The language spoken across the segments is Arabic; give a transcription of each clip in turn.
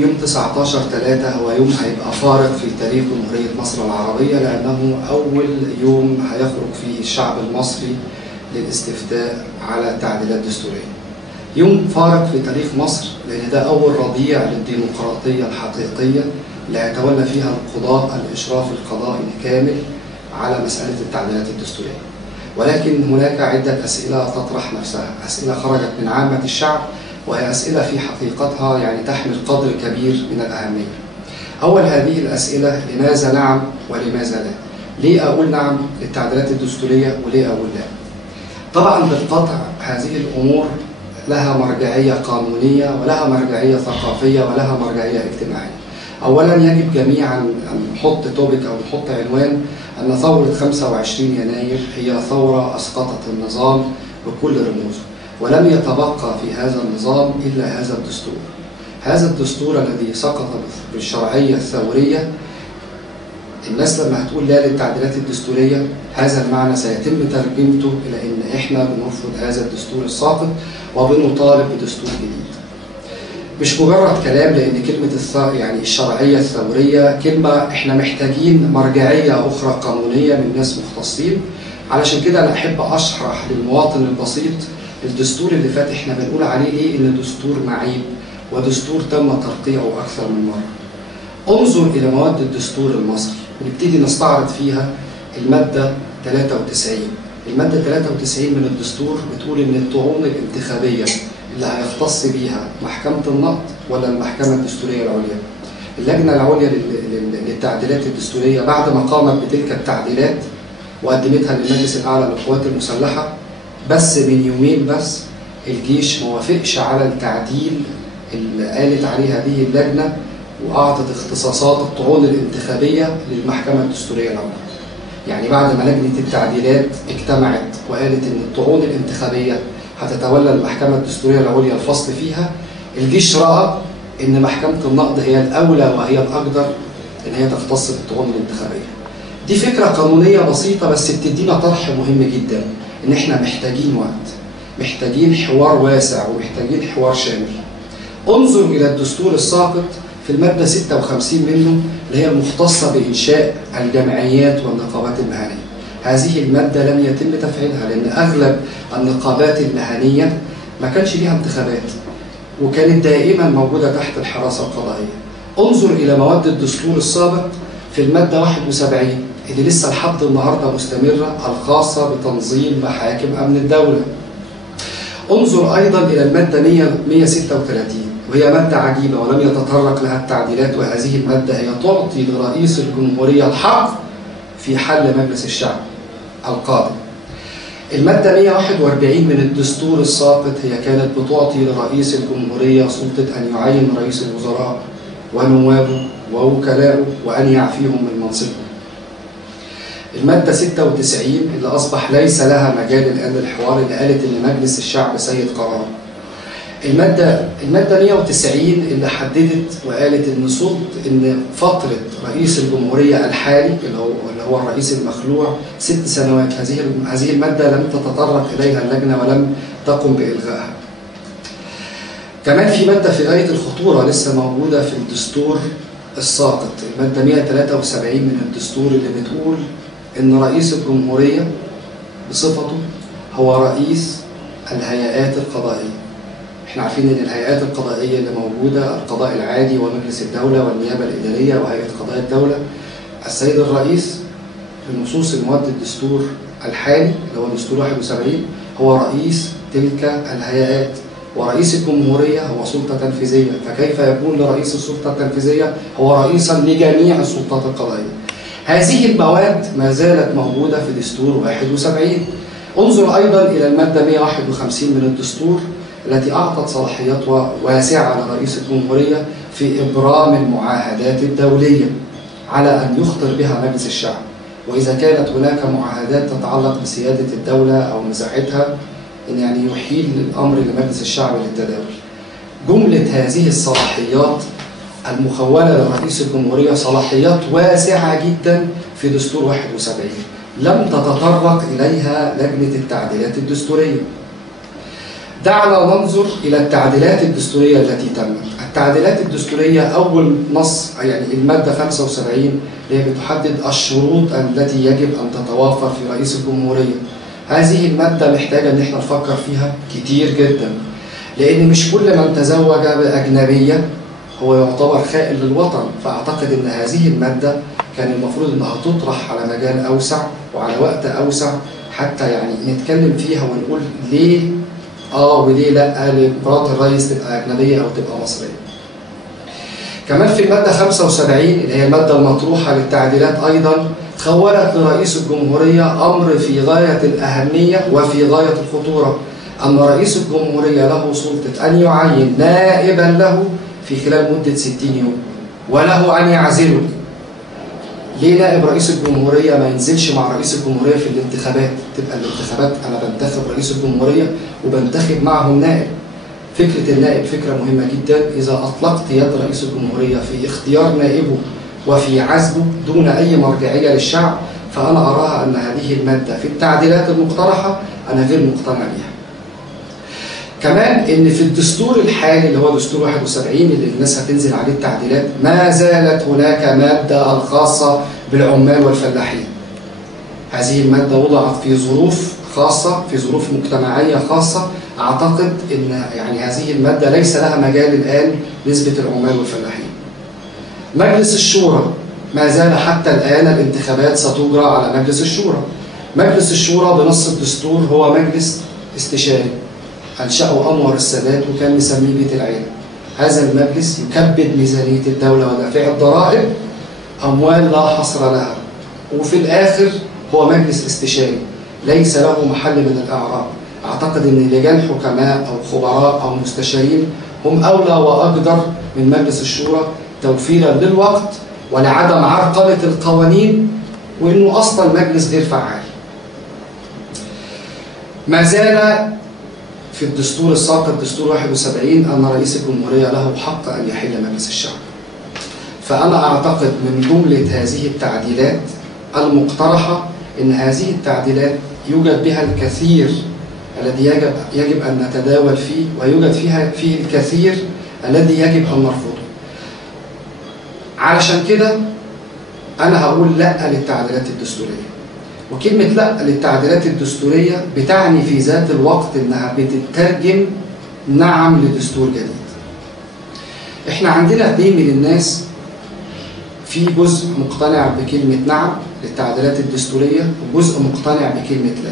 يوم 19/3 هو يوم هيبقى فارق في تاريخ جمهورية مصر العربية، لأنه أول يوم هيخرج فيه الشعب المصري للاستفتاء على تعديلات دستورية. يوم فارق في تاريخ مصر لأن ده أول رضيع للديمقراطية الحقيقية اللي هيتولى فيها القضاء الإشراف القضائي الكامل على مسألة التعديلات الدستورية. ولكن هناك عدة أسئلة تطرح نفسها، أسئلة خرجت من عامة الشعب، وهي أسئلة في حقيقتها يعني تحمل قدر كبير من الأهمية. أول هذه الأسئلة: لماذا نعم ولماذا لا؟ ليه أقول نعم للتعديلات الدستورية وليه أقول لا؟ طبعا بالقطع هذه الأمور لها مرجعية قانونية ولها مرجعية ثقافية ولها مرجعية اجتماعية. أولا يجب جميعا أن نحط توبيك أو نحط عنوان أن ثورة 25 يناير هي ثورة أسقطت النظام بكل رموزه، ولم يتبقى في هذا النظام إلا هذا الدستور. هذا الدستور الذي سقط بالشرعية الثورية، الناس لما هتقول لا للتعديلات الدستورية هذا المعنى سيتم ترجمته إلى أن إحنا بنرفض هذا الدستور الساقط وبنطالب بدستور جديد. مش مجرد كلام، لأن كلمة يعني الشرعية الثورية كلمة إحنا محتاجين مرجعية أخرى قانونية من ناس مختصين. علشان كده أنا أحب أشرح للمواطن البسيط الدستور اللي فات إحنا بنقول عليه ليه إن دستور معيب ودستور تم ترقيعه أكثر من مرة. انظر إلى مواد الدستور المصري ونبتدي نستعرض فيها المادة 93. المادة 93 من الدستور بتقول إن الطعون الانتخابية اللي هيختص بيها محكمة النقض ولا المحكمة الدستورية العليا. اللجنة العليا للتعديلات الدستورية بعد ما قامت بتلك التعديلات وقدمتها للمجلس الأعلى للقوات المسلحة، بس من يومين بس الجيش ما وافقش على التعديل اللي قالت عليه هذه اللجنة، وأعطت اختصاصات الطعون الانتخابية للمحكمة الدستورية العليا. يعني بعد ما لجنة التعديلات اجتمعت وقالت إن الطعون الانتخابية هتتولى المحكمة الدستورية العليا الفصل فيها، الجيش رأى إن محكمة النقض هي الأولى وهي الأقدر إن هي تختص بالطعون الانتخابية. دي فكرة قانونية بسيطة بس بتدينا طرح مهم جدا، إن إحنا محتاجين وقت، محتاجين حوار واسع ومحتاجين حوار شامل. انظر إلى الدستور الساقط في المادة 56 منه اللي هي المختصة بإنشاء الجمعيات والنقابات المهنية. هذه المادة لم يتم تفعيلها لأن أغلب النقابات المهنية ما كانش ليها انتخابات وكانت دائما موجودة تحت الحراسة القضائية. انظر إلى مواد الدستور السابق في المادة 71 اللي لسه لحد النهاردة مستمرة، الخاصة بتنظيم محاكم أمن الدولة. انظر أيضا إلى المادة 136 وهي مادة عجيبة ولم يتطرق لها التعديلات، وهذه المادة هي تعطي لرئيس الجمهورية الحق في حل مجلس الشعب القادم. المادة 141 من الدستور الساقط هي كانت بتعطي لرئيس الجمهورية سلطة أن يعين رئيس الوزراء ونوابه ووكلاءه وأن يعفيهم من منصبهم. المادة 96 اللي أصبح ليس لها مجال الآن للحوار، اللي قالت إن مجلس الشعب سيد قرار. المادة 190 اللي حددت وقالت إن فترة رئيس الجمهورية الحالي اللي هو الرئيس المخلوع 6 سنوات. هذه المادة لم تتطرق إليها اللجنة ولم تقم بإلغائها. كمان في مادة في غاية الخطورة لسه موجودة في الدستور الساقط، المادة 173 من الدستور اللي بتقول إن رئيس الجمهورية بصفته هو رئيس الهيئات القضائية. احنا عارفين ان الهيئات القضائيه اللي موجوده القضاء العادي ومجلس الدوله والنيابه الاداريه وهيئه قضاء الدوله. السيد الرئيس في نصوص المواد الدستور الحالي اللي هو دستور 71 هو رئيس تلك الهيئات، ورئيس الجمهوريه هو سلطه تنفيذيه، فكيف يكون لرئيس السلطه التنفيذيه هو رئيسا لجميع السلطات القضائيه؟ هذه المواد ما زالت موجوده في دستور 71. انظر ايضا الى الماده 151 من الدستور التي أعطت صلاحيات واسعة لرئيس الجمهورية في إبرام المعاهدات الدولية على أن يخطر بها مجلس الشعب، وإذا كانت هناك معاهدات تتعلق بسيادة الدولة أو مساحتها إن يعني يحيل الأمر لمجلس الشعب للتداول. جملة هذه الصلاحيات المخولة لرئيس الجمهورية صلاحيات واسعة جدا في دستور 71 لم تتطرق إليها لجنة التعديلات الدستورية. دعنا ننظر إلى التعديلات الدستورية التي تمت. التعديلات الدستورية أول نص يعني المادة 75 اللي هي بتحدد الشروط التي يجب أن تتوافر في رئيس الجمهورية. هذه المادة محتاجة إن احنا نفكر فيها كتير جدا، لأن مش كل من تزوج بأجنبية هو يعتبر خائن للوطن. فأعتقد إن هذه المادة كان المفروض إنها تطرح على مجال أوسع وعلى وقت أوسع، حتى يعني نتكلم فيها ونقول ليه وليه لا لمرات الرئيس تبقى أجنبية أو تبقى مصرية. كمان في المادة 75 اللي هي المادة المطروحة للتعديلات أيضا خولت لرئيس الجمهورية أمر في غاية الأهمية وفي غاية الخطورة، أن رئيس الجمهورية له سلطة أن يعين نائبا له في خلال مدة 60 يوم وله أن يعزله. ليه نائب رئيس الجمهورية ما ينزلش مع رئيس الجمهورية في الانتخابات؟ تبقى الانتخابات أنا بنتخب رئيس الجمهورية وبنتخب معه النائب. فكرة النائب فكرة مهمة جدا. إذا أطلقت يد رئيس الجمهورية في اختيار نائبه وفي عزله دون أي مرجعية للشعب، فأنا أراها أن هذه المادة في التعديلات المقترحة أنا غير مقتنع بها. كمان إن في الدستور الحالي اللي هو دستور 71 اللي الناس هتنزل عليه التعديلات ما زالت هناك مادة الخاصة بالعمال والفلاحين. هذه المادة وضعت في ظروف خاصة، في ظروف مجتمعية خاصة. أعتقد إن يعني هذه المادة ليس لها مجال الآن نسبة العمال والفلاحين. مجلس الشورى ما زال حتى الآن الانتخابات ستجرى على مجلس الشورى. مجلس الشورى بنص الدستور هو مجلس استشاري أنشأه أنور السادات وكان مسميه بيت العيلة. هذا المجلس يكبد ميزانية الدولة ودافع الضرائب أموال لا حصر لها، وفي الآخر هو مجلس استشاري ليس له محل من الإعراب. أعتقد أن لجان حكماء أو خبراء أو مستشارين هم أولى وأقدر من مجلس الشورى توفيرا للوقت ولعدم عرقلة القوانين، وأنه أصلا مجلس غير فعال. ما زال في الدستور الساقط دستور 71 أن رئيس الجمهورية له حق أن يحل مجلس الشعب. فأنا أعتقد من جملة هذه التعديلات المقترحة أن هذه التعديلات يوجد بها الكثير الذي يجب أن نتداول فيه، ويوجد فيه الكثير الذي يجب أن نرفضه. علشان كده أنا هقول لا للتعديلات الدستورية. وكلمة لا للتعديلات الدستورية بتعني في ذات الوقت إنها بتترجم نعم لدستور جديد. إحنا عندنا اتنين من الناس، في جزء مقتنع بكلمة نعم للتعديلات الدستورية وجزء مقتنع بكلمة لا.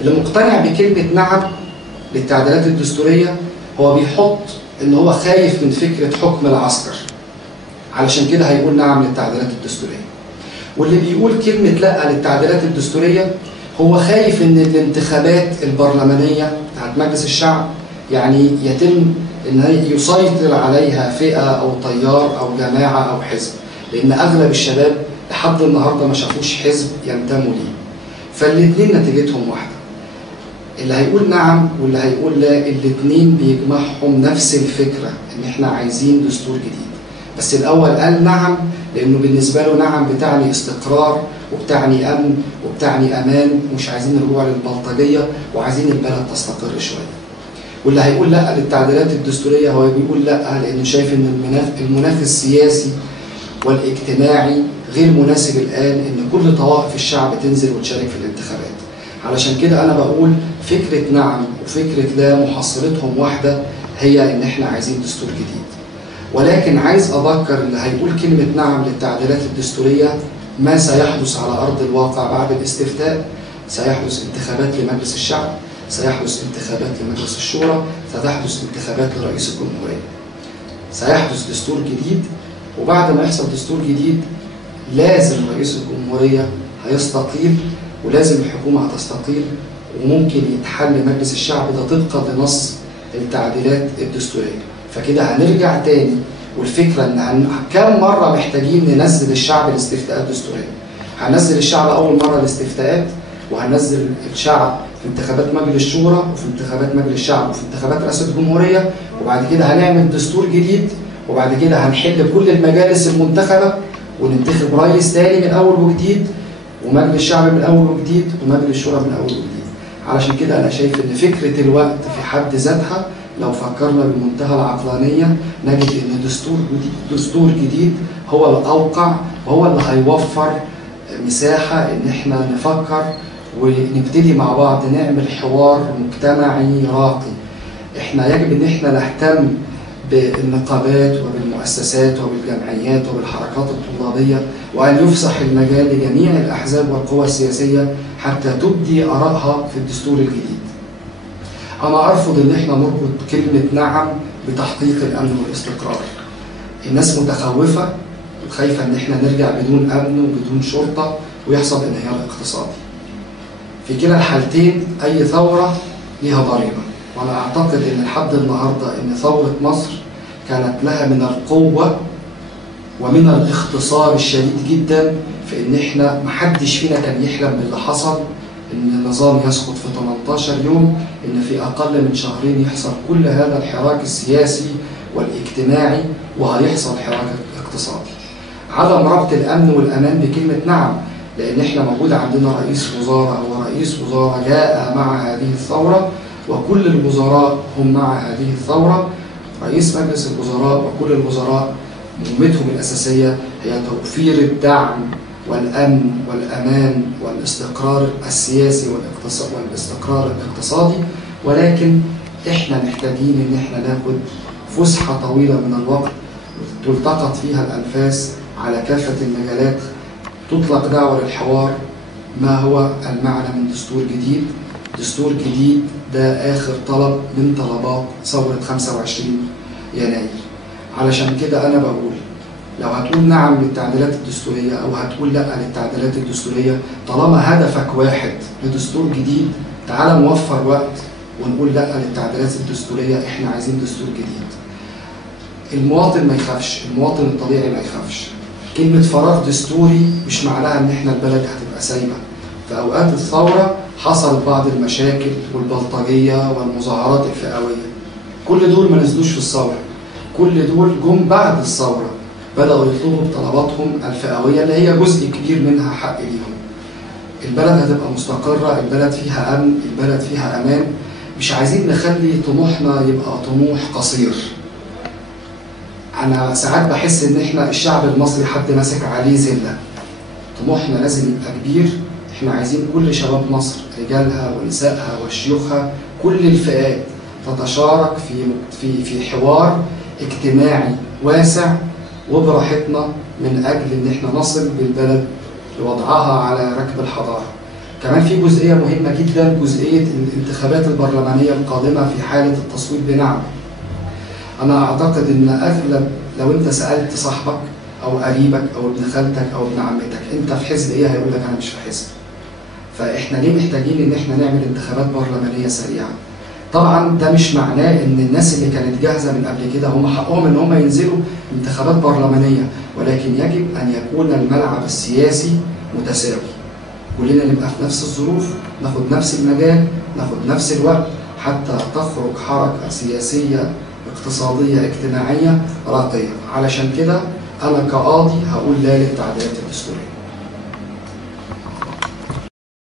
اللي مقتنع بكلمة نعم للتعديلات الدستورية هو بيحط إن هو خايف من فكرة حكم العسكر، علشان كده هيقول نعم للتعديلات الدستورية. واللي بيقول كلمة لا للتعديلات الدستورية هو خايف إن الانتخابات البرلمانية بتاعت مجلس الشعب يعني يتم إن يسيطر عليها فئة أو تيار أو جماعة أو حزب، لأن أغلب الشباب لحد النهاردة ما شافوش حزب ينتموا ليه. فالاتنين نتيجتهم واحدة. اللي هيقول نعم واللي هيقول لا الاتنين بيجمعهم نفس الفكرة، إن إحنا عايزين دستور جديد. بس الأول قال نعم لأنه بالنسبة له نعم بتعني استقرار وبتعني أمن وبتعني أمان، ومش عايزين الرجوع للبلطجية وعايزين البلد تستقر شوية. واللي هيقول لا للتعديلات الدستورية هو بيقول لا لأنه شايف إن المناخ السياسي والاجتماعي غير مناسب الآن إن كل طوائف الشعب تنزل وتشارك في الانتخابات. علشان كده أنا بقول فكرة نعم وفكرة لا محصلتهم واحدة، هي إن إحنا عايزين دستور جديد. ولكن عايز أذكر اللي هيقول كلمة نعم للتعديلات الدستورية ما سيحدث على أرض الواقع بعد الاستفتاء. سيحدث انتخابات لمجلس الشعب، سيحدث انتخابات لمجلس الشورى، ستحدث انتخابات لرئيس الجمهورية، سيحدث دستور جديد. وبعد ما يحصل دستور جديد لازم رئيس الجمهورية هيستقيل ولازم الحكومة هتستقيل، وممكن يتحل مجلس الشعب ده طبقا لنص التعديلات الدستورية. فكده هنرجع تاني، والفكرة ان كم مرة محتاجين ننزل الشعب الاستفتاءات الدستورية. هننزل الشعب أول مرة الاستفتاءات، وهننزل الشعب في انتخابات مجلس الشورى وفي انتخابات مجلس الشعب وفي انتخابات رئاسة الجمهورية، وبعد كده هنعمل دستور جديد، وبعد كده هنحل كل المجالس المنتخبة وننتخب رئيس تاني من أول وجديد، ومجلس الشعب من أول وجديد، ومجلس الشورى من أول وجديد. علشان كده أنا شايف إن فكرة الوقت في حد ذاتها لو فكرنا بمنتهى العقلانية نجد إن دستور جديد هو الأوقع، وهو اللي هيوفر مساحة إن إحنا نفكر ونبتدي مع بعض نعمل حوار مجتمعي راقي. إحنا يجب إن إحنا نهتم بالنقابات وبالمؤسسات وبالجمعيات وبالحركات الطلابية، وأن يفسح المجال لجميع الأحزاب والقوى السياسية حتى تبدي آرائها في الدستور الجديد. أنا أرفض إن إحنا نربط كلمة نعم بتحقيق الأمن والاستقرار. الناس متخوفة وخايفة إن إحنا نرجع بدون أمن وبدون شرطة ويحصل انهيار اقتصادي. في كلا الحالتين أي ثورة لها ضريبة، وأنا أعتقد إن لحد النهاردة إن ثورة مصر كانت لها من القوة ومن الاختصار الشديد جدا في إن إحنا محدش فينا كان يحلم باللي حصل، إن النظام يسقط في 18 يوم، إن في أقل من شهرين يحصل كل هذا الحراك السياسي والاجتماعي وهيحصل حراك اقتصادي. عدم ربط الأمن والأمان بكلمة نعم، لأن إحنا موجود عندنا رئيس وزراء ورئيس وزراء جاء مع هذه الثورة، وكل الوزراء هم مع هذه الثورة. رئيس مجلس الوزراء وكل الوزراء مهمتهم الأساسية هي توفير الدعم والأمن والأمان والاستقرار السياسي والاستقرار الاقتصادي، ولكن إحنا محتاجين إن إحنا ناخد فسحة طويلة من الوقت تلتقط فيها الأنفاس على كافة المجالات، تطلق دعوة للحوار. ما هو المعنى من دستور جديد؟ دستور جديد ده آخر طلب من طلبات ثورة 25 يناير. علشان كده أنا بقول لو هتقول نعم للتعديلات الدستورية أو هتقول لا للتعديلات الدستورية، طالما هدفك واحد لدستور جديد، تعال نوفر وقت ونقول لا للتعديلات الدستورية، إحنا عايزين دستور جديد. المواطن ما يخافش، المواطن الطبيعي ما يخافش. كلمة فراغ دستوري مش معناها إن إحنا البلد هتبقى سايبة. في أوقات الثورة حصلت بعض المشاكل والبلطجية والمظاهرات الفئوية، كل دول ما نزلوش في الثورة، كل دول جم بعد الثورة بدأوا يطلبوا بطلباتهم الفئوية اللي هي جزء كبير منها حق ليهم. البلد هتبقى مستقرة، البلد فيها أمن، البلد فيها أمان. مش عايزين نخلي طموحنا يبقى طموح قصير. أنا ساعات بحس إن إحنا الشعب المصري حد ماسك عليه زلة. طموحنا لازم يبقى كبير. إحنا عايزين كل شباب مصر، رجالها ونسائها وشيوخها، كل الفئات تتشارك في حوار اجتماعي واسع وبراحتنا من أجل إن إحنا نصل بالبلد لوضعها على ركب الحضارة. كمان في جزئية مهمة جدا، جزئية الانتخابات البرلمانية القادمة في حالة التصويت بنعم. أنا أعتقد إن أغلب، لو أنت سألت صاحبك أو قريبك أو ابن خالتك أو ابن عمتك أنت في حزب إيه، هيقول لك أنا مش في حزب. فإحنا ليه محتاجين إن إحنا نعمل انتخابات برلمانية سريعة؟ طبعا ده مش معناه إن الناس اللي كانت جاهزة من قبل كده هم حقهم إن هم ينزلوا انتخابات برلمانية، ولكن يجب أن يكون الملعب السياسي متساوي. كلنا نبقى في نفس الظروف، ناخد نفس المجال، ناخد نفس الوقت، حتى تخرج حركة سياسية اقتصادية اجتماعية راقية. علشان كده أنا كقاضي هقول لا للتعديلات الدستورية.